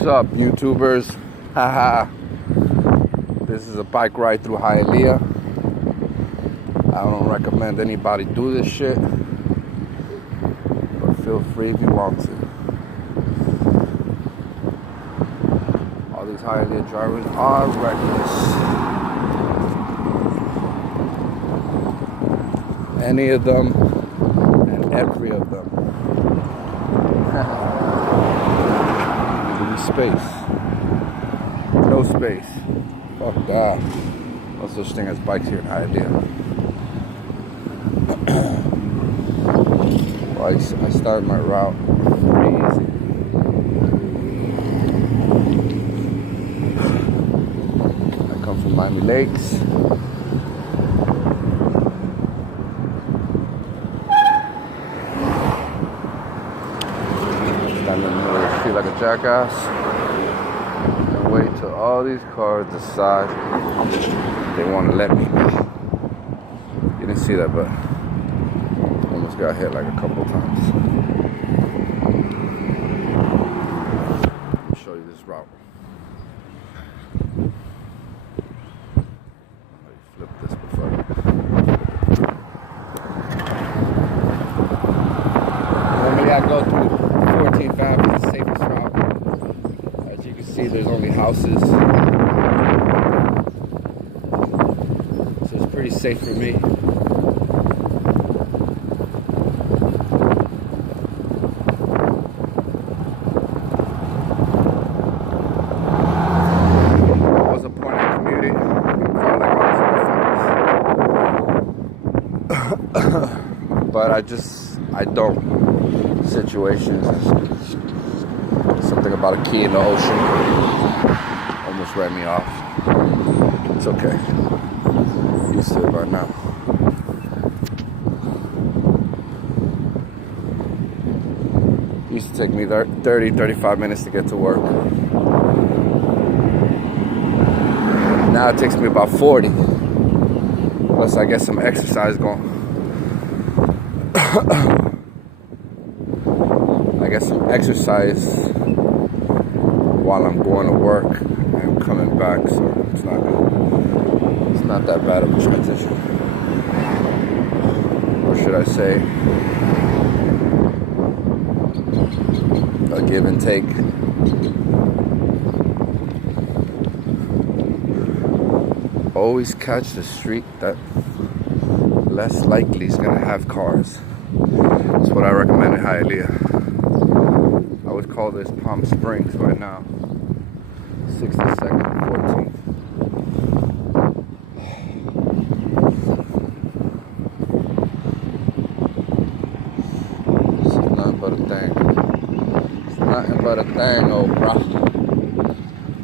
What's up, YouTubers? Haha. This is a bike ride through Hialeah. I don't recommend anybody do this shit, but feel free if you want to. All these Hialeah drivers are reckless. Any of them and every of them. Give me space. No space. Fuck that. No such thing as bikes here in Hialeah. Well, I started my route pretty easy. I come from Miami Lakes. Stand in the middle of the street like a jackass. Wait till all these cars decide they want to let me. You didn't see that, but almost got hit like a couple times. Let me show you this route. Let me flip this before normally I go through 14th Avenue, the safest route. You can see there's only houses, so it's pretty safe for me. What was the point of commuting? But I don't. Situations. Something about a key in the ocean almost ran me off. It's okay. Used to it by now. Used to take me 30-35 minutes to get to work. Now it takes me about 40. Plus I get some exercise going. I get some exercise while I'm going to work and coming back, so it's not that bad of a transition. Or should I say, a give and take. Always catch the street that less likely is gonna have cars. That's what I recommend in Hialeah. I would call this Palm Springs right now. 62nd and 14th. This is nothing but a thing. It's nothing but a thing, oh bro.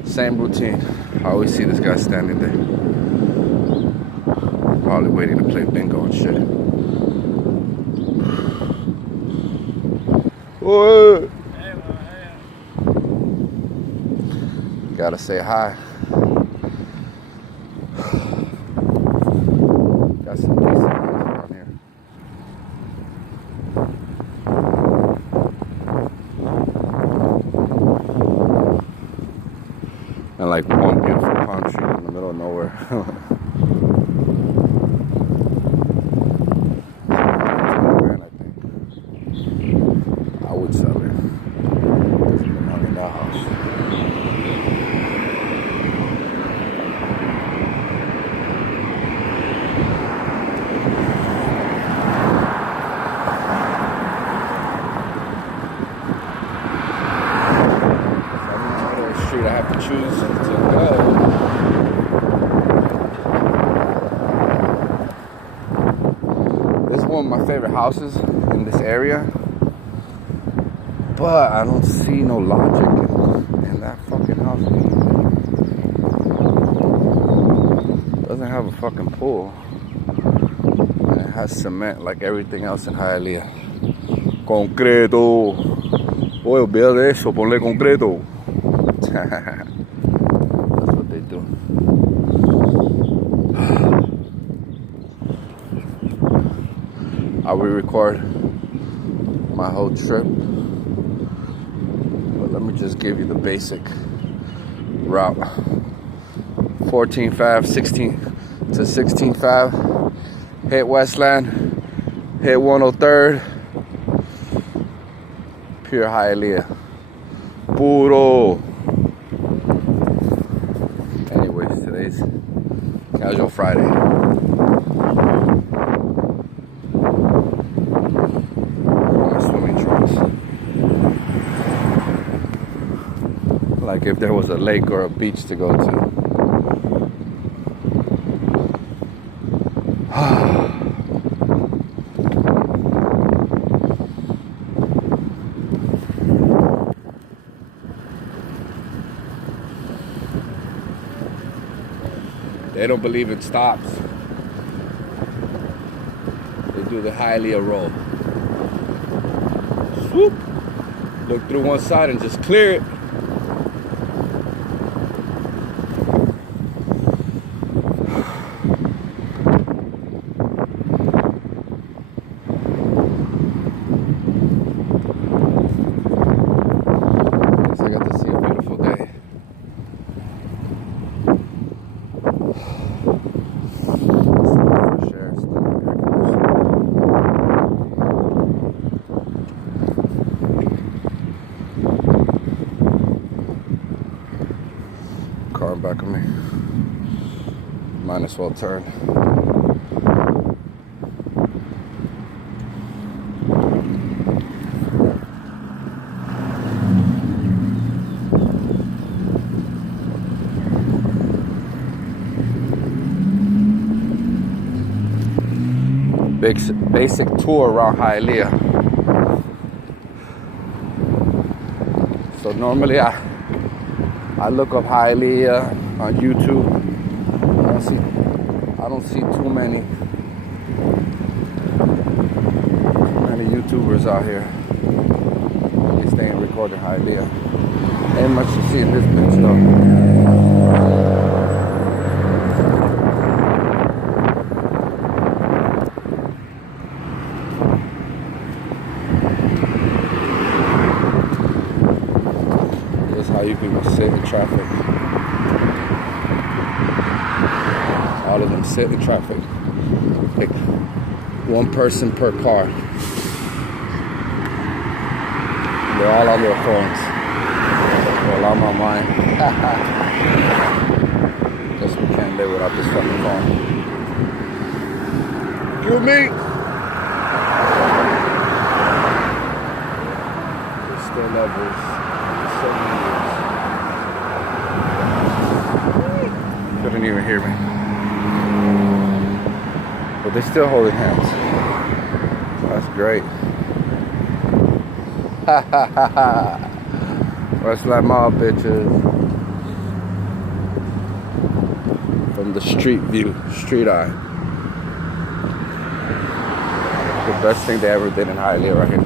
Same routine. I always see this guy standing there. Probably waiting to play bingo and shit. Whoa. Gotta say hi. Got some decent guys around here. And like one beautiful palm tree in the middle of nowhere. $10,000, I think. I would sell it. Because I'm not in that house. I have to choose to go. This is one of my favorite houses in this area, but I don't see no logic in that fucking house. It doesn't have a fucking pool, and it has cement like everything else in Hialeah. Concreto. Oye, olvida de eso, ponle concreto. That's what they do. I will record my whole trip, but Let me just give you the basic route. 14.5, 16 to 16.5. Hit Westland. Hit 103rd. Pure Hialeah. Puro. Anyways, today's Casual Friday. My swimming trunks. Like if there was a lake or a beach to go to. They don't believe in stops. They do the Hialeah roll. Swoop. Look through one side and just clear it. I got to see a beautiful day. Car in back of me. Might as well turn. Basic tour around Hialeah. So normally I look up Hialeah on YouTube. I don't see too many YouTubers out here. They stay and recording Hialeah. Ain't much to see in this bitch though. How you people sit in traffic. All of them sit in traffic. Like one person per car. They're all on their phones. Well, I'm on mine. Guess we can't live without this fucking phone. You me? There's still levels. Couldn't even hear me. But they're still holding hands. That's great. Ha ha ha ha. Westland Mall, bitches. From the street view, street eye. The best thing they ever did in Hialeah right here.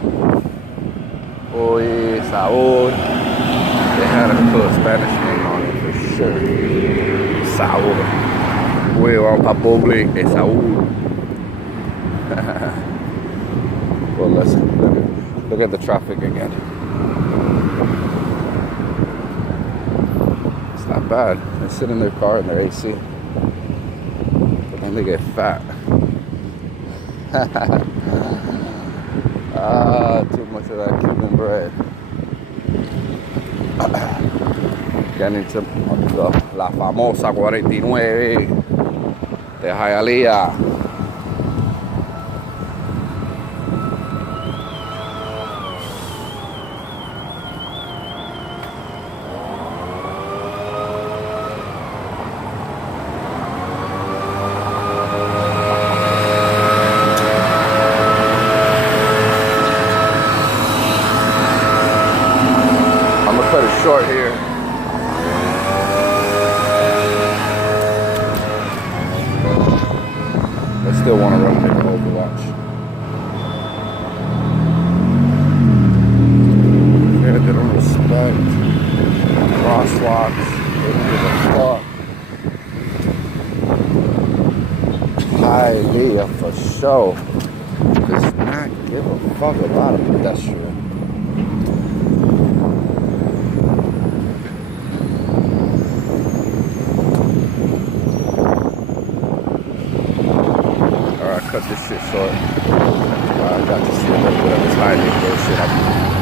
Oye, sabor. They had to put a Spanish name on it for sure. Sabor. Huevo, papoble, Esaú. Well, let's look at the traffic again. It's not bad. They sit in their car in their AC. But then they get fat. Too much of that Cuban bread. Getting to la famosa 49 de Hialeah. I'm gonna cut it short here. I still want to run a nigga Overwatch. Yeah, they don't respect crosswalks. They don't give a fuck. Hialeah for sure does not give a fuck about a pedestrian. cut this shit short. I got to see a little bit of this Hialeah bullshit.